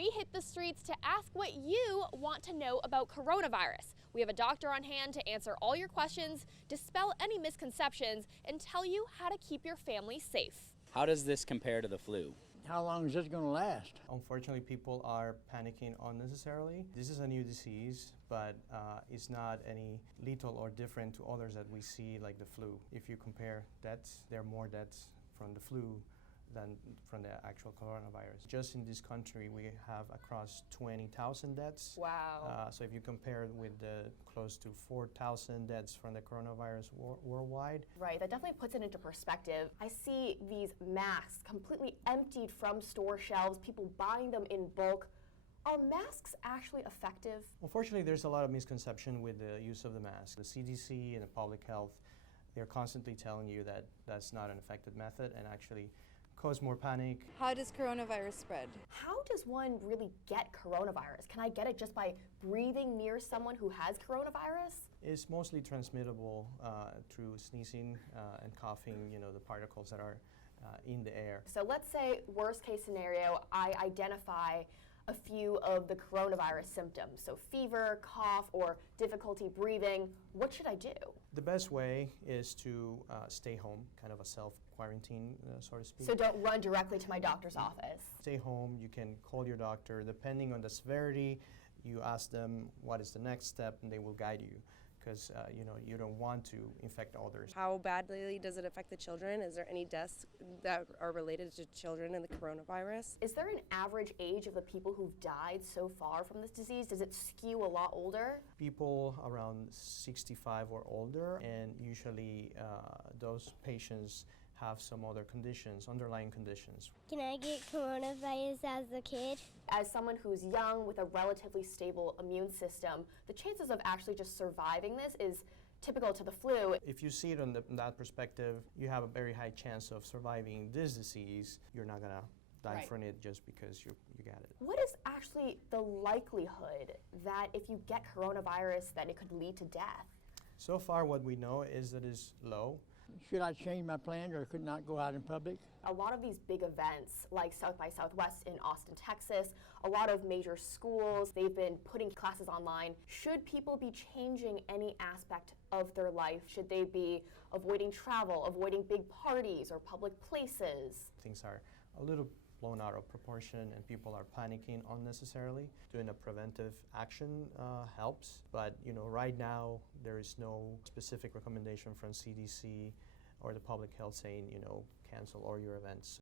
we hit the streets to ask what you want to know about coronavirus. We have a doctor on hand to answer all your questions, dispel any misconceptions, and tell you how to keep your family safe. How does this compare to the flu? How long is this going to last? Unfortunately, people are panicking unnecessarily. This is a new disease, but it's not any lethal or different to others that we see, like the flu. If you compare deaths, there are more deaths from the flu than from the actual coronavirus. Just in this country, we have across 20,000 deaths. Wow. So if you compare it with the close to 4,000 deaths from the coronavirus worldwide. Right, that definitely puts it into perspective. I see these masks completely emptied from store shelves, people buying them in bulk. Are masks actually effective? Unfortunately, there's a lot of misconception with the use of the mask. The CDC and the public health, they're constantly telling you that that's not an effective method and actually cause more panic. How does coronavirus spread? How does one really get coronavirus? Can I get it just by breathing near someone who has coronavirus? It's mostly transmittable through sneezing and coughing, the particles that are in the air. So let's say, worst case scenario, I identify a few of the coronavirus symptoms, so fever, cough, or difficulty breathing. What should I do? The best way is to stay home, kind of a self-quarantine, so to speak. So don't run directly to my doctor's office. Stay home, you can call your doctor. Depending on the severity, you ask them what is the next step and they will guide you. Because you don't want to infect others. How badly does it affect the children? Is there any deaths that are related to children in the coronavirus? Is there an average age of the people who've died so far from this disease? Does it skew a lot older? People around 65 or older, and usually those patients have some other conditions, underlying conditions. Can I get coronavirus as a kid? As someone who's young with a relatively stable immune system, the chances of actually just surviving this is typical to the flu. If you see it on that perspective, you have a very high chance of surviving this disease. You're not gonna die from it just because you got it. What is actually the likelihood that if you get coronavirus that it could lead to death? So far what we know is that it's low. Should I change my plans or could not go out in public? A lot of these big events, like South by Southwest in Austin, Texas, a lot of major schools, they've been putting classes online. Should people be changing any aspect of their life? Should they be avoiding travel, avoiding big parties or public places? Things are a little blown out of proportion and people are panicking unnecessarily. Doing a preventive action helps, but right now there is no specific recommendation from CDC or the public health saying cancel all your events.